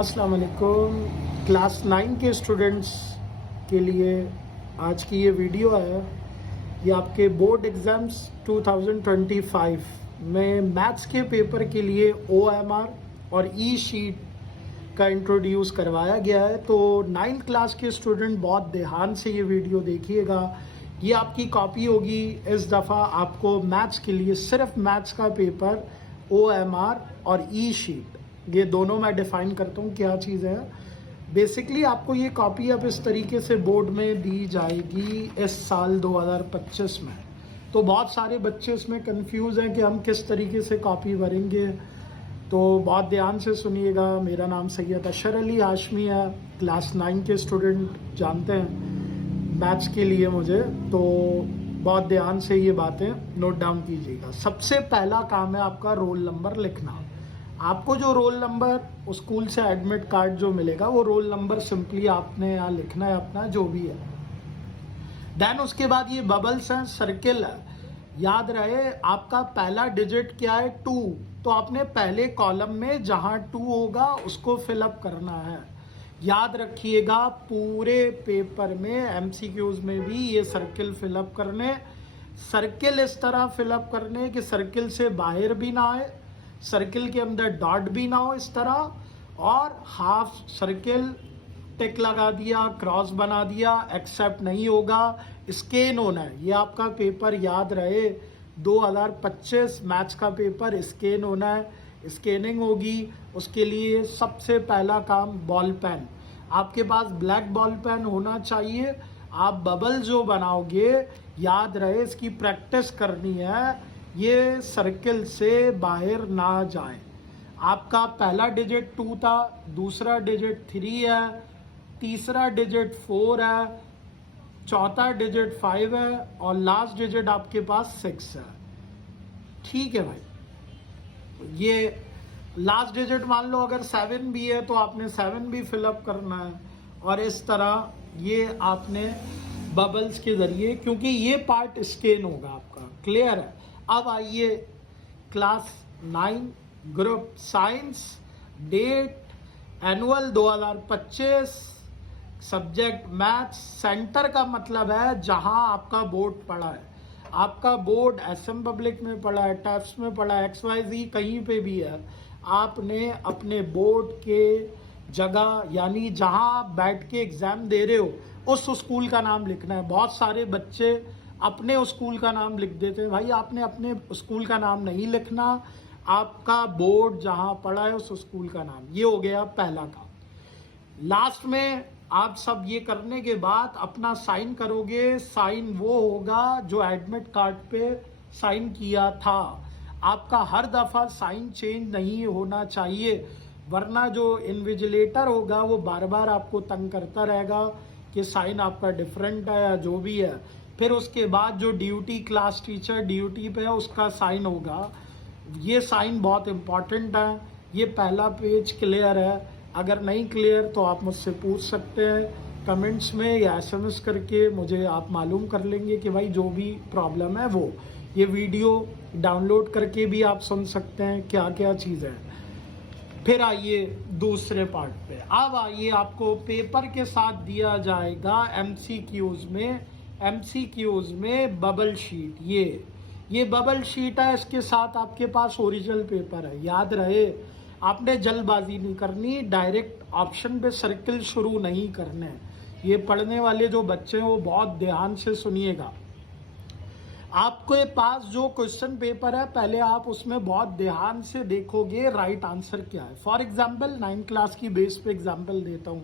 अस्सलाम वालेकुम। क्लास 9 के स्टूडेंट्स के लिए आज की ये वीडियो है। ये आपके बोर्ड एग्ज़ाम्स 2025 में मैथ्स के पेपर के लिए OMR और ई शीट का इंट्रोड्यूस करवाया गया है। तो 9th क्लास के स्टूडेंट बहुत ध्यान से ये वीडियो देखिएगा। ये आपकी कॉपी होगी। इस दफ़ा आपको मैथ्स के लिए सिर्फ मैथ्स का पेपर OMR और ई शीट, ये दोनों मैं डिफ़ाइन करता हूँ क्या चीज़ है। बेसिकली आपको ये कॉपी अब इस तरीके से बोर्ड में दी जाएगी इस साल 2025 में। तो बहुत सारे बच्चे इसमें कंफ्यूज हैं कि हम किस तरीके से कॉपी भरेंगे। तो बहुत ध्यान से सुनिएगा। मेरा नाम सैयद अशर अली हाशमी है। क्लास 9 के स्टूडेंट जानते हैं मैथ्स के लिए मुझे, तो बहुत ध्यान से ये बातें नोट डाउन कीजिएगा। सबसे पहला काम है आपका रोल नंबर लिखना। आपको जो रोल नंबर स्कूल से एडमिट कार्ड जो मिलेगा वो रोल नंबर सिंपली आपने यहाँ लिखना है अपना जो भी है। देन उसके बाद ये बबल्स हैं, सर्किल है। याद रहे आपका पहला डिजिट क्या है, 2। तो आपने पहले कॉलम में जहां 2 होगा उसको फिलअप करना है। याद रखिएगा पूरे पेपर में MCQs में भी ये सर्किल फिलअप करने। सर्किल इस तरह फिलअप करने कि सर्किल से बाहर भी ना आए, सर्किल के अंदर डॉट भी ना हो इस तरह, और हाफ सर्किल टिक लगा दिया, क्रॉस बना दिया, एक्सेप्ट नहीं होगा, स्कैन होना है। ये आपका पेपर याद रहे 2025 मैथ्स का पेपर स्कैन होना है, स्कैनिंग होगी। उसके लिए सबसे पहला काम बॉल पेन, आपके पास ब्लैक बॉल पेन होना चाहिए। आप बबल जो बनाओगे याद रहे इसकी प्रैक्टिस करनी है, ये सर्किल से बाहर ना जाए। आपका पहला डिजिट 2 था, दूसरा डिजिट 3 है, तीसरा डिजिट 4 है, चौथा डिजिट 5 है और लास्ट डिजिट आपके पास 6 है। ठीक है भाई। ये लास्ट डिजिट मान लो अगर 7 भी है तो आपने 7 भी फिलअप करना है। और इस तरह ये आपने बबल्स के जरिए, क्योंकि ये पार्ट स्कैन होगा आपका, क्लियर है। अब आइए class 9 group science, date annual 2025, subject maths. Centre का मतलब है जहां आपका बोर्ड पड़ा है। आपका बोर्ड SM पब्लिक में पड़ा है, टैफ्स में पड़ा है, XYZ कहीं पे भी है, आपने अपने बोर्ड के जगह यानी जहां आप बैठ के एग्जाम दे रहे हो उस स्कूल का नाम लिखना है। बहुत सारे बच्चे अपने स्कूल का नाम लिख देते हैं। भाई आपने अपने स्कूल का नाम नहीं लिखना, आपका बोर्ड जहां पड़ा है उस स्कूल का नाम। ये हो गया पहला काम। लास्ट में आप सब ये करने के बाद अपना साइन करोगे। साइन वो होगा जो एडमिट कार्ड पे साइन किया था। आपका हर दफा साइन चेंज नहीं होना चाहिए, वरना जो इन्विजिलेटर होगा वो बार बार आपको तंग करता रहेगा कि साइन आपका डिफरेंट है या जो भी है। फिर उसके बाद जो ड्यूटी क्लास टीचर ड्यूटी पे है उसका साइन होगा। ये साइन बहुत इंपॉर्टेंट है। ये पहला पेज क्लियर है? अगर नहीं क्लियर तो आप मुझसे पूछ सकते हैं कमेंट्स में या SMS करके, मुझे आप मालूम कर लेंगे कि भाई जो भी प्रॉब्लम है वो। ये वीडियो डाउनलोड करके भी आप सुन सकते हैं क्या क्या चीज़ है। फिर आइए दूसरे पार्ट पे। अब आइए आपको पेपर के साथ दिया जाएगा MCQs में बबल शीट। ये बबल शीट है, इसके साथ आपके पास ओरिजिनल पेपर है। याद रहे आपने जल्दबाजी नहीं करनी, डायरेक्ट ऑप्शन पे सर्किल शुरू नहीं करने। ये पढ़ने वाले जो बच्चे हैं वो बहुत ध्यान से सुनिएगा। आपके पास जो क्वेश्चन पेपर है पहले आप उसमें बहुत ध्यान से देखोगे राइट आंसर क्या है। फॉर एग्जाम्पल 9 क्लास की बेस पे एग्जाम्पल देता हूँ।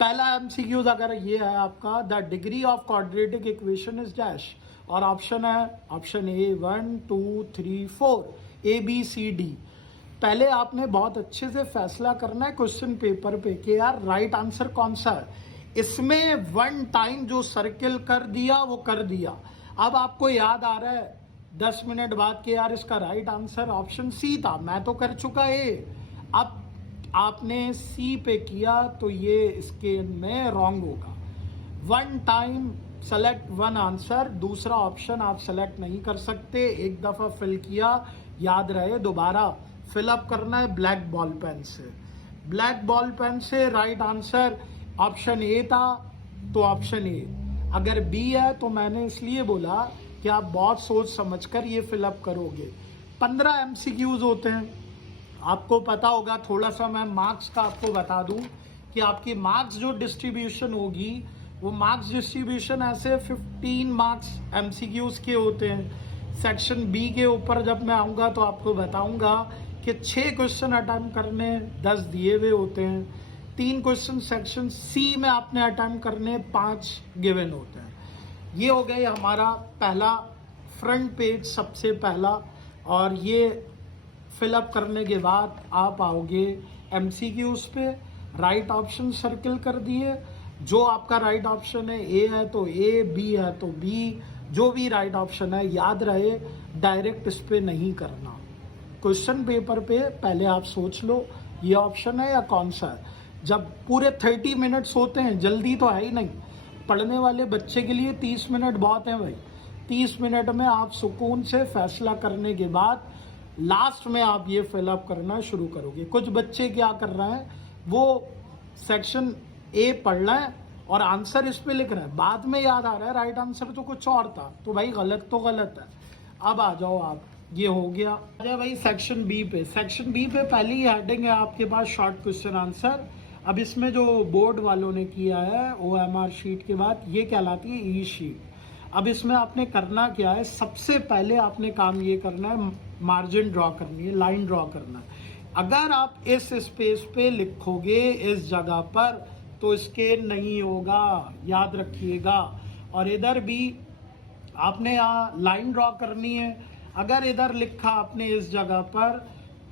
पहला MCQs अगर ये है आपका, the degree of quadratic equation is dash, और ऑप्शन है ऑप्शन A 1 2 3 4 ABCD। पहले आपने बहुत अच्छे से फैसला करना है क्वेश्चन पेपर पे कि यार राइट आंसर कौन सा है। इसमें 1 टाइम जो सर्किल कर दिया वो कर दिया। अब आपको याद आ रहा है 10 मिनट बाद के यार इसका राइट आंसर ऑप्शन C था, मैं तो कर चुका A। अब आपने C पे किया तो ये स्कैन में रॉन्ग होगा। 1 टाइम सेलेक्ट 1 आंसर, दूसरा ऑप्शन आप सेलेक्ट नहीं कर सकते। एक दफ़ा फिल किया, याद रहे दोबारा फिलअप करना है ब्लैक बॉल पेन से। ब्लैक बॉल पेन से राइट आंसर ऑप्शन ए था तो ऑप्शन ए, अगर बी है तो मैंने इसलिए बोला कि आप बहुत सोच समझकर ये फिलअप करोगे। 15 MCQs होते हैं, आपको पता होगा। थोड़ा सा मैं मार्क्स का आपको बता दूं कि आपकी मार्क्स जो डिस्ट्रीब्यूशन होगी वो मार्क्स डिस्ट्रीब्यूशन ऐसे 15 मार्क्स MCQs के होते हैं। सेक्शन बी के ऊपर जब मैं आऊँगा तो आपको बताऊंगा कि 6 क्वेश्चन अटैम्प्ट करने 10 दिए हुए होते हैं। 3 क्वेश्चन सेक्शन सी में आपने अटैम्प्ट करने 5 गिवन होते हैं। ये हो गई हमारा पहला फ्रंट पेज सबसे पहला, और ये फिलअप करने के बाद आप आओगे MCQs पे। राइट ऑप्शन सर्किल कर दिए, जो आपका राइट ऑप्शन है ए है तो ए, बी है तो बी, जो भी राइट ऑप्शन है याद रहे डायरेक्ट इस पे नहीं करना। क्वेश्चन पेपर पे पहले आप सोच लो ये ऑप्शन है या कौन सा है। जब पूरे 30 मिनट्स होते हैं, जल्दी तो है ही नहीं, पढ़ने वाले बच्चे के लिए 30 मिनट बहुत हैं भाई। 30 मिनट में आप सुकून से फैसला करने के बाद लास्ट में आप ये फिलअप करना शुरू करोगे। कुछ बच्चे क्या कर रहे हैं, वो सेक्शन ए पढ़ रहे हैं और आंसर इस पे लिख रहे हैं, बाद में याद आ रहा है राइट आंसर तो कुछ और था, तो भाई गलत तो गलत है। अब आ जाओ आप, ये हो गया। आ जाए भाई सेक्शन बी पे। सेक्शन बी पे पहली हेडिंग है आपके पास शॉर्ट क्वेश्चन आंसर। अब इसमें जो बोर्ड वालों ने किया है OMR शीट के बाद ये कहलाती है ई शीट। अब इसमें आपने करना क्या है, सबसे पहले आपने काम ये करना है, मार्जिन ड्रॉ करनी है, लाइन ड्रॉ करना है। अगर आप इस स्पेस पे लिखोगे इस जगह पर तो स्केल नहीं होगा, याद रखिएगा। और इधर भी आपने यहाँ लाइन ड्रॉ करनी है। अगर इधर लिखा आपने इस जगह पर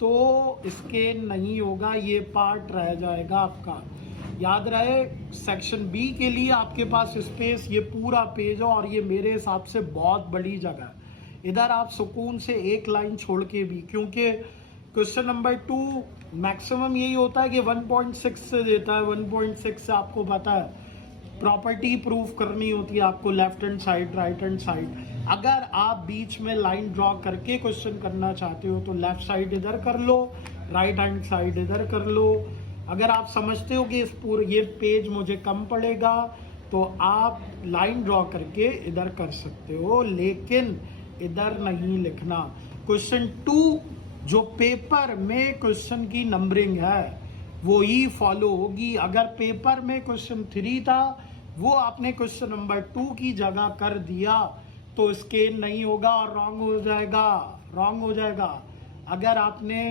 तो स्केल नहीं होगा, ये पार्ट रह जाएगा आपका। याद रहे सेक्शन बी के लिए आपके पास स्पेस ये पूरा पेज है और ये मेरे हिसाब से बहुत बड़ी जगह है। इधर आप सुकून से एक लाइन छोड़ के भी, क्योंकि क्वेश्चन नंबर 2 मैक्सिमम यही होता है कि 1.6 से देता है। 1.6 से आपको पता है प्रॉपर्टी प्रूफ करनी होती है आपको, left hand side right hand side. अगर आप बीच में लाइन ड्रॉ करके क्वेश्चन करना चाहते हो तो लेफ्ट साइड इधर कर लो, राइट हैंड साइड इधर कर लो। अगर आप समझते हो कि इस पूरे ये पेज मुझे कम पड़ेगा तो आप लाइन ड्रॉ करके इधर कर सकते हो, लेकिन इधर नहीं लिखना। क्वेश्चन 2 जो पेपर में क्वेश्चन की नंबरिंग है वो ही फॉलो होगी। अगर पेपर में क्वेश्चन 3 था वो आपने क्वेश्चन नंबर 2 की जगह कर दिया तो स्केल नहीं होगा और रॉन्ग हो जाएगा, रॉन्ग हो जाएगा। अगर आपने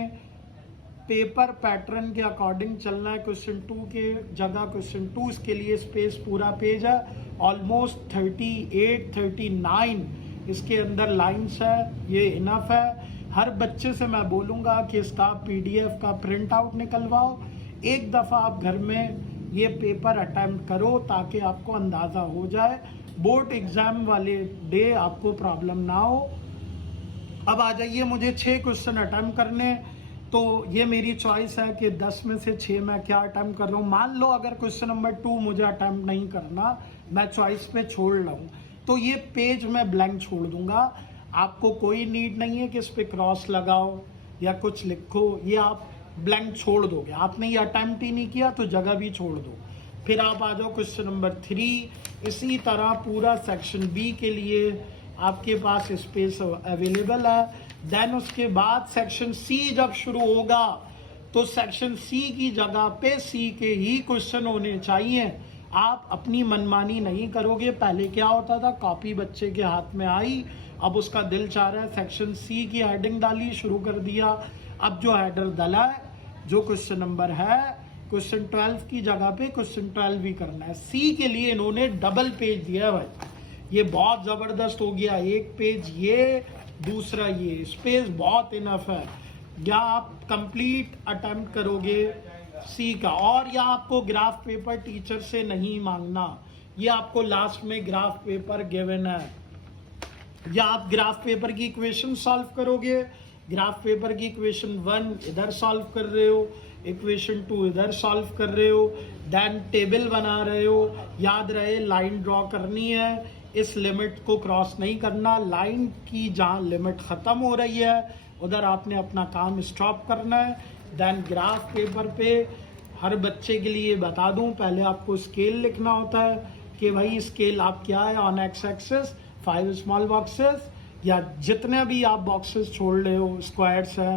पेपर पैटर्न के अकॉर्डिंग चलना है, क्वेश्चन 2 के जगह क्वेश्चन 2, इसके लिए स्पेस पूरा पेज है ऑलमोस्ट 38 39 इसके अंदर लाइंस है, ये इनफ है। हर बच्चे से मैं बोलूँगा कि इसका PDF का प्रिंट आउट निकलवाओ, एक दफ़ा आप घर में ये पेपर अटैम्प्ट करो ताकि आपको अंदाज़ा हो जाए, बोर्ड एग्ज़ाम वाले डे आपको प्रॉब्लम ना हो। अब आ जाइए, मुझे 6 क्वेश्चन अटैम्प्ट करने, तो ये मेरी चॉइस है कि 10 में से 6 मैं क्या अटैम्प्ट कर रहा हूँ। मान लो अगर क्वेश्चन नंबर 2 मुझे अटैम्प्ट नहीं करना, मैं चॉइस पे छोड़ रहा हूँ, तो ये पेज मैं ब्लैंक छोड़ दूंगा। आपको कोई नीड नहीं है कि इस पे क्रॉस लगाओ या कुछ लिखो, ये आप ब्लैंक छोड़ दोगे। आपने ये अटैम्प्ट ही नहीं किया तो जगह भी छोड़ दो। फिर आप आ जाओ क्वेश्चन नंबर 3। इसी तरह पूरा सेक्शन बी के लिए आपके पास स्पेस अवेलेबल है। देन उसके बाद सेक्शन सी जब शुरू होगा तो सेक्शन सी की जगह पे सी के ही क्वेश्चन होने चाहिए। आप अपनी मनमानी नहीं करोगे। पहले क्या होता था, कॉपी बच्चे के हाथ में आई, अब उसका दिल चाह रहा है सेक्शन सी की हेडिंग डाली, शुरू कर दिया। अब जो हेडर डाला है, जो क्वेश्चन नंबर है, क्वेश्चन 12 की जगह पे क्वेश्चन 12 भी करना है। सी के लिए इन्होंने डबल पेज दिया है भाई, ये बहुत ज़बरदस्त हो गया। एक पेज ये, दूसरा ये, स्पेस बहुत इनफ है। या आप कंप्लीट अटेम्प्ट करोगे सी का। और या आपको ग्राफ पेपर टीचर से नहीं मांगना, ये आपको लास्ट में ग्राफ पेपर गिवन है। या आप ग्राफ पेपर की इक्वेशन सॉल्व करोगे, ग्राफ पेपर की इक्वेशन 1 इधर सॉल्व कर रहे हो, इक्वेशन 2 इधर सॉल्व कर रहे हो, देन टेबल बना रहे हो। याद रहे लाइन ड्रॉ करनी है, इस लिमिट को क्रॉस नहीं करना। लाइन की जहाँ लिमिट ख़त्म हो रही है उधर आपने अपना काम स्टॉप करना है। देन ग्राफ पेपर पे हर बच्चे के लिए बता दूं, पहले आपको स्केल लिखना होता है कि भाई स्केल आप क्या है, on x axis 5 small boxes या जितने भी आप बॉक्सेस छोड़ रहे हो स्क्वायर्स हैं,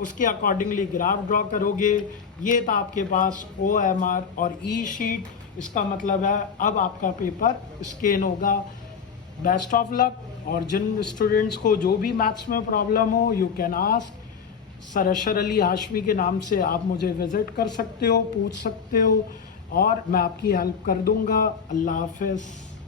उसके अकॉर्डिंगली ग्राफ ड्रॉ करोगे। ये था आपके पास OMR और ई शीट। इसका मतलब है अब आपका पेपर स्कैन होगा। Best of luck. और जिन स्टूडेंट्स को जो भी मैथ्स में प्रॉब्लम हो, यू कैन आस्क। सर अशर अली हाशमी के नाम से आप मुझे विज़िट कर सकते हो, पूछ सकते हो और मैं आपकी हेल्प कर दूंगा। अल्लाह हाफ़िज़।